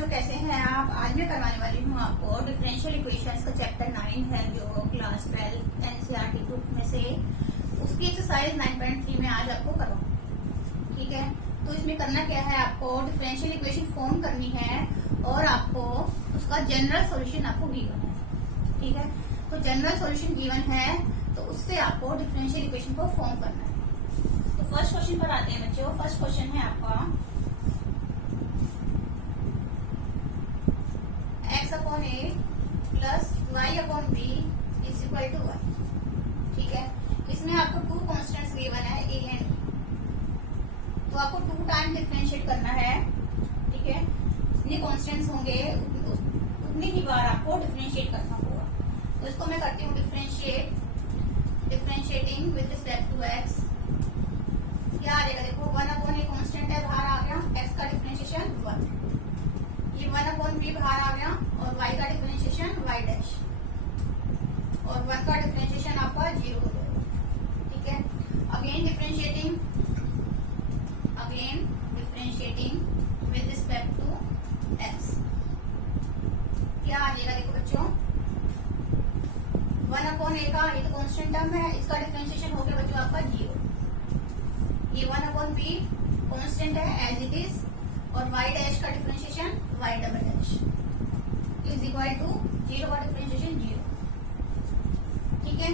बच्चों, कैसे हैं आप। आज मैं करवाने वाली हूँ आपको डिफरेंशियल इक्वेशंस का चैप्टर 9 है जो क्लास 12 एनसीईआरटी ग्रुप में से उसकी एक्सरसाइज 9.3 में आज आपको करवाऊँ। ठीक है, तो इसमें करना क्या है, आपको डिफरेंशियल इक्वेशन फॉर्म करनी है और आपको उसका जनरल सॉल्यूशन आपको गिवन है। ठीक है, तो जनरल सॉल्यूशन गिवन है तो उससे आपको डिफरेंशियल इक्वेशन को फॉर्म करना है। तो फर्स्ट क्वेश्चन पर आते हैं बच्चों। फर्स्ट क्वेश्चन है आपका x upon a plus y upon b is equal to 1। ठीक है, इसमें आपको टू कॉन्स्टेंट्स गिवन है ए एंड बी, तो आपको 2 टाइम डिफरेंशिएट करना है। ठीक है, जितने कॉन्स्टेंट्स होंगे उतनी ही बार आपको डिफरेंशिएट करना होगा। तो इसको मैं करती हूँ differentiating with respect to x. क्या आ जाएगा, देखो 1 अपॉन ए कॉन्स्टेंट है, बाहर आ गया, एक्स का डिफरेंशिएशन 1, ये 1 अपॉन बी बाहर आ गया और y का डिफरेंशिएशन y डैश और 1 का डिफरेंशिएशन आपका 0 हो जाएगा। ठीक है, again differentiating with respect to x। क्या आ जाएगा, देखो बच्चों 1 अपॉन ए का ये तो कांस्टेंट टर्म है, इसका डिफरेंशिएशन हो गया बच्चों आपका 0। ये 1 अपॉन बी कांस्टेंट है एज इट इज और y डैश का differentiation y double dash is equal to 0 का डिफरेंशिएशन 0। ठीक है,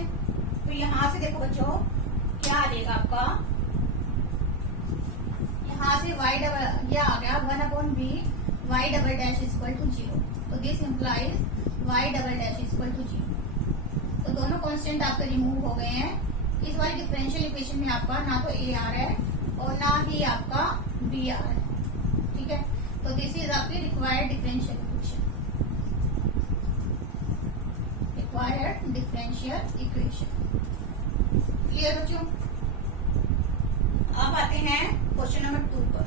तो यहां से देखो बच्चों क्या आ जाएगा आपका, यहां से y डबल ये आ गया 1 upon b y double dash is equal to 0। तो this implies y double dash is equal to 0। तो दोनों कांस्टेंट आपके रिमूव हो गए हैं। इस वाली डिफरेंशियल इक्वेशन में आपका ना तो a आ रहा है और ना ही आपका b आ रहा है। ठीक है, तो दिस इज आपकी रिक्वायर्ड डिफरेंशियल इक्वेशन, क्लियर बच्चों। अब आते हैं क्वेश्चन नंबर 2 पर।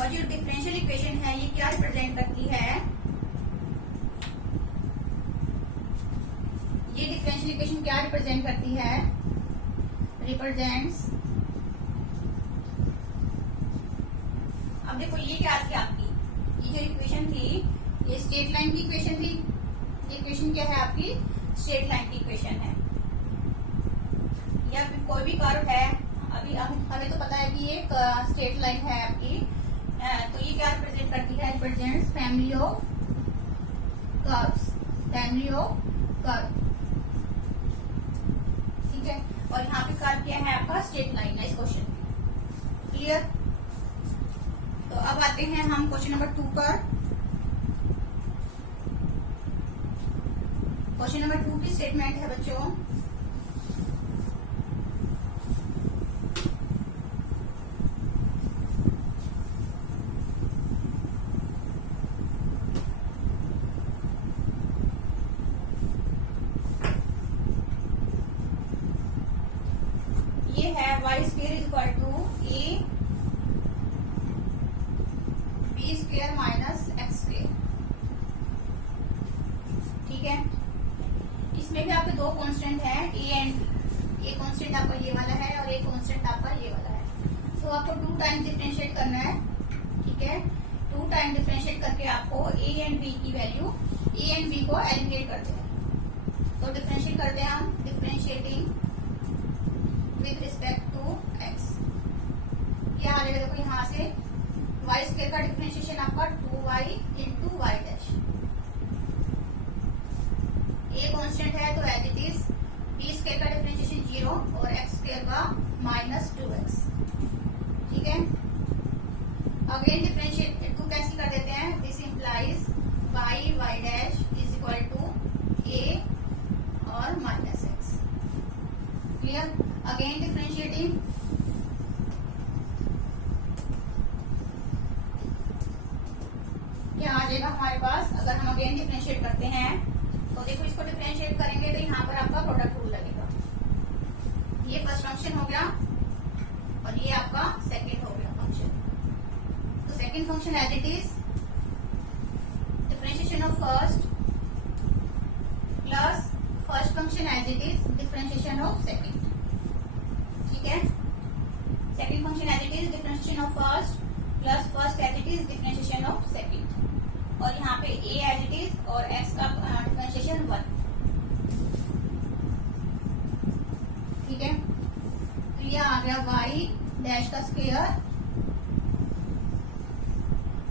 और जो डिफरेंशियल इक्वेशन है ये क्या रिप्रेजेंट करती है, ये डिफरेंशियल इक्वेशन क्या रिप्रेजेंट करती है, रिप्रेजेंट्स, अब देखो ये क्या थी आपकी, ये जो इक्वेशन थी ये स्ट्रेट लाइन की इक्वेशन थी। ये इक्वेशन क्या है आपकी, स्ट्रेट लाइन की इक्वेशन है। या कोई भी कर्व है, अभी हमें तो पता है कि ये स्ट्रेट लाइन है आपकी, तो ये क्या रिप्रेजेंट करती है, रिप्रेजेंट्स फैमिली ऑफ कर्व्स, ठीक है, और यहाँ पे कर्व क्या है आपका, स्ट्रेट लाइन है इस क्वेश्चन में। क्लियर, तो अब आते हैं हम क्वेश्चन नंबर 2 पर। क्वेश्चन नंबर 2 की स्टेटमेंट है बच्चों, ये है y square is equal to a b square minus x square. ठीक है, इसमें भी आपके 2 कांस्टेंट है ए एंड बी। एक कांस्टेंट आपका ये वाला है और एक कांस्टेंट आपका ये वाला है। तो आपको 2 टाइम डिफरेंशिएट करना है। ठीक है, 2 टाइम डिफरेंशिएट करके आपको ए एंड बी की वैल्यू, ए एंड बी को एलिमिनेट करते हैं। तो डिफरेंशिएट करते हैं हम, differentiating with respect to x. क्या आ जाएगा, देखो यहाँ से वाई स्क्वायर का डिफरेंशिएशन आपका 2y into y dash. A constant है तो as it is, b square का डिफरेंशिएशन 0 और एक्स स्क्वायर का -2x। ठीक है, अगेन डिफरेंशिएट 2 कैंसिल कर देते हैं, this implies y dash is equal to a और -x। क्लियर, अगेन डिफरेंशिएटिंग, क्या आ जाएगा हमारे पास, अगर हम अगेन डिफरेंशिएट करते हैं तो देखो इसको डिफरेंशिएट करेंगे तो यहाँ पर आपका प्रोडक्ट रूल लगेगा। ये फर्स्ट फंक्शन हो गया और ये आपका सेकंड हो गया फंक्शन। तो second function as it is, differentiation of first plus first function as it is differentiation of second. ठीक है, second function as it is differentiation of first plus first as it is differentiation of second. और यहाँ पे a as it is और x का differentiation 1। ठीक है, तो ये आ गया y डैश का स्क्वायर,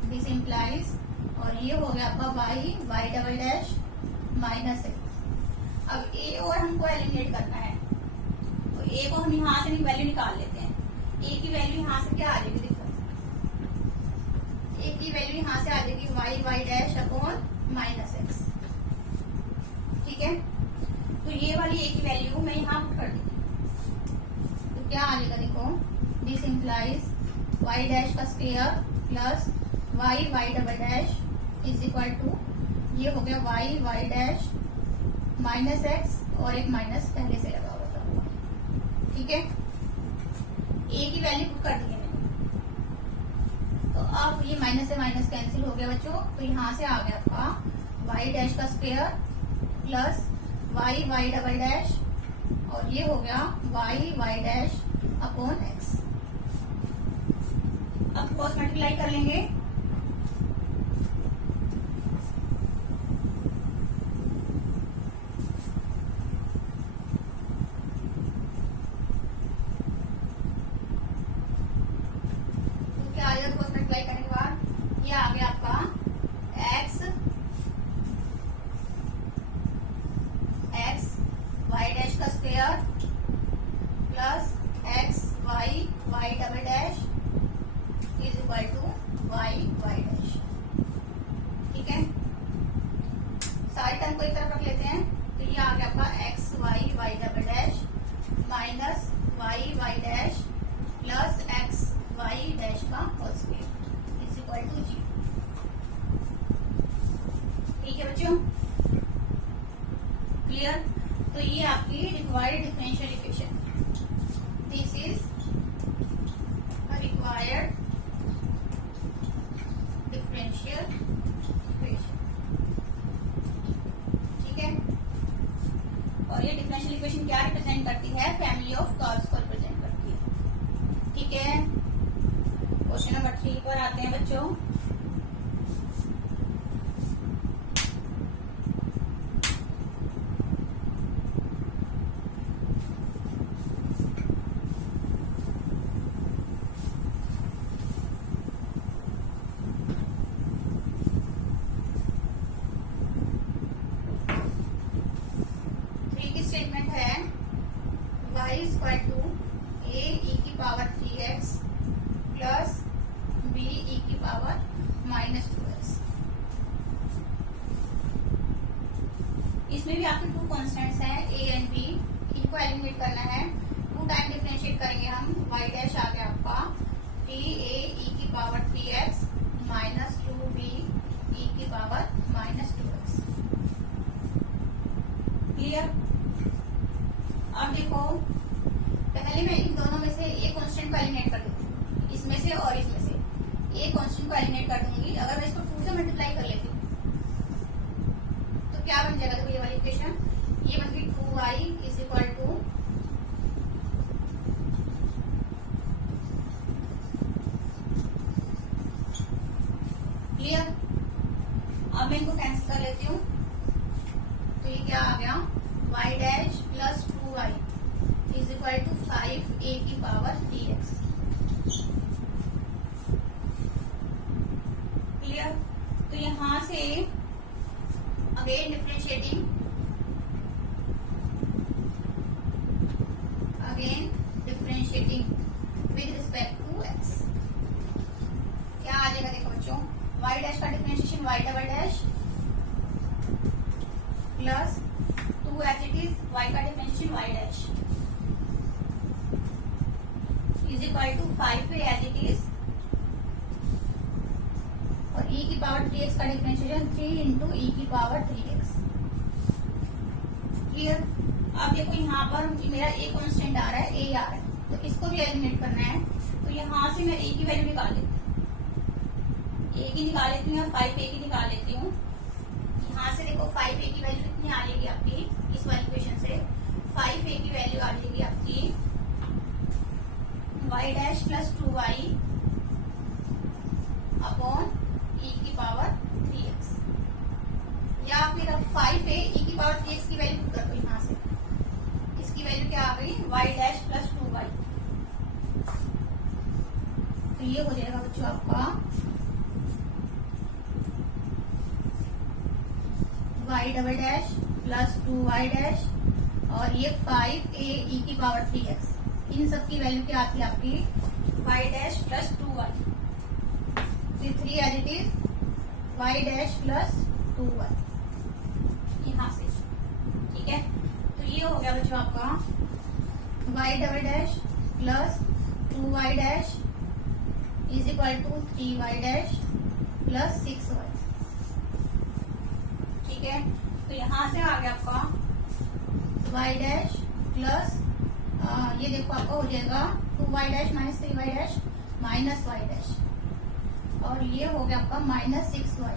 दिस इम्प्लाइज, और ये हो गया आपका y double dash minus x। अब a और हमको एलिमिनेट करना है, तो a को हम यहाँ से वैल्यू निकाल लेते हैं। a की वैल्यू यहाँ से क्या आ जाएगी, देखो a की वैल्यू यहाँ से आ जाएगी y dash upon minus x। ठीक है, तो ये वाली a की वैल्यू मैं यहाँ पुट कर दी, तो क्या आ जाएगा, देखो दिस इम्प्लाइज y डैश का square plus y double dash is equal to, ये हो गया y डैश माइनस x और एक माइनस पहले से लगा हुआ था। ठीक है, a की वैल्यू पुट कर दी है मैंने, तो अब ये माइनस से माइनस कैंसिल हो गया बच्चों, तो यहाँ से आ गया आपका y डैश का square plus y double dash और ये हो गया y डैश अपॉन x। अब क्रॉस मल्टीप्लाई कर लेंगे, करने के बाद ये आ गया आपका x y डैश का square plus y double dash is equal to y dash. ठीक है, सारे टर्म को एक तरफ रख लेते हैं, तो ये आ गया आपका y double dash minus y dash plus y dash का whole square is equal to g। ठीक है बच्चों, क्लियर? तो ये आपकी required differential equation, this is required differential equation. ठीक है, और ये डिफरेंशियल इक्वेशन क्या रिप्रेजेंट करती है, फैमिली ऑफ कर्व्स को रिप्रेजेंट करती है। ठीक है, क्वेश्चन नंबर 3 पर आते हैं बच्चों। स्टेटमेंट है y is equal to a e की power 3x plus b e की पावर माइनस 2x। इसमें भी आपके टू कॉन्स्टेंट्स हैं a एंड b, इनको एलिमिनेट करना है। 2 टाइम डिफरेंशिएट करेंगे हम, y डैश आ गया आपका 3a e की power 3x minus 2b e की पावर माइनस 2x। क्लियर? अब देखो, पहले मैं इन दोनों में से एक कांस्टेंट को एलिमिनेट कर दूंगी, इसमें से और इसमें से एक कांस्टेंट को एलिमिनेट कर दूंगी। अगर मैं इसको 2 से मल्टीप्लाई कर लेती हूँ तो क्या बन जाएगा, देखो ये वाली इक्वेशन, ये बन गई 2y is equal to clear. अब मैं इनको कैंसिल कर लेती हूँ, तो ये क्या आ गया y dash plus 2y is equal to 5a की पावर 3x। क्लियर? तो यहां से again differentiating, with respect to x, क्या आ जाएगा, देखो बच्चों y डैश का differentiation y double dash plus 2 as it is y का differentiation y dash is equal to 5a as it is, और e की पावर 3x का डिफरेंशिएशन 3 इंटू e की पावर 3x। क्लियर? अब देखो यहाँ पर मेरा a कांस्टेंट आ रहा है, a आ रहा है, तो इसको भी एलिमिनेट करना है। तो यहाँ से मैं a की वैल्यू निकाल लेती हूँ, a की निकाल लेती हूँ, 5a की निकाल लेती हूँ। यहाँ से देखो 5a की वैल्यू कितनी आ जाएगी आपकी, इस वाली इक्वेशन से 5a की वैल्यू आ जाएगी आपकी y dash plus 2y upon e की पावर 3x, या फिर अब 5a e की पावर 3x की वैल्यू पुट कर दो यहाँ से, इसकी वैल्यू क्या आ गई y डैश प्लस 2y। तो ये हो जाएगा बच्चों आपका y double dash plus 2y dash और ये 5a e की पावर 3x, इन सब की वैल्यू क्या आती है आपकी y डैश प्लस 2y, फिर 3 as it is y dash plus 2y यहाँ से। ठीक है, तो ये हो गया बच्चों आपका y double dash plus 2y dash is equal to 3y dash plus 6y। ठीक है, तो यहाँ से आ गया आपका y डैश प्लस ये देखो आपका हो जाएगा 2y dash minus 3y dash minus y dash, और ये हो गया आपका minus 6y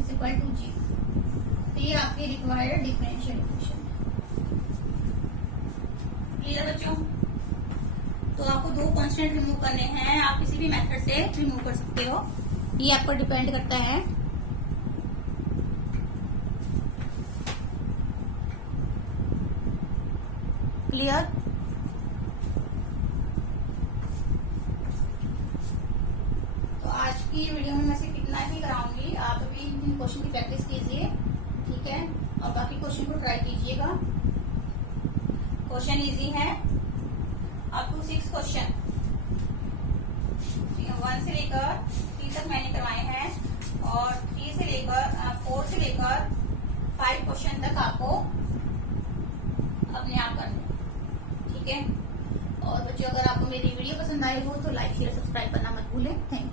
is equal to 0। तो ये आपकी रिक्वायर्ड डिफरेंशियल इक्वेशन है। क्लियर बच्चों? तो आपको दो कांस्टेंट रिमूव करने हैं, आप किसी भी मेथड से रिमूव कर सकते हो, ये आप पर डिपेंड करता है। क्लियर? तो आज की वीडियो में मैं सिर्फ इतना ही कराऊंगी, आप अभी इन क्वेश्चन की प्रैक्टिस कीजिए। ठीक है, और बाकी क्वेश्चन को ट्राई कीजिएगा। क्वेश्चन इजी है, अप टू 6 क्वेश्चन 1 से लेकर 3 तक मैंने करवाए हैं, और 3 से लेकर 4 से लेकर 5 क्वेश्चन तक आपको अपने आप करने। ठीक है, और बच्चों अगर आपको मेरी वीडियो पसंद आई हो तो लाइक शेयर सब्सक्राइब करना मत भूलें। Thank you.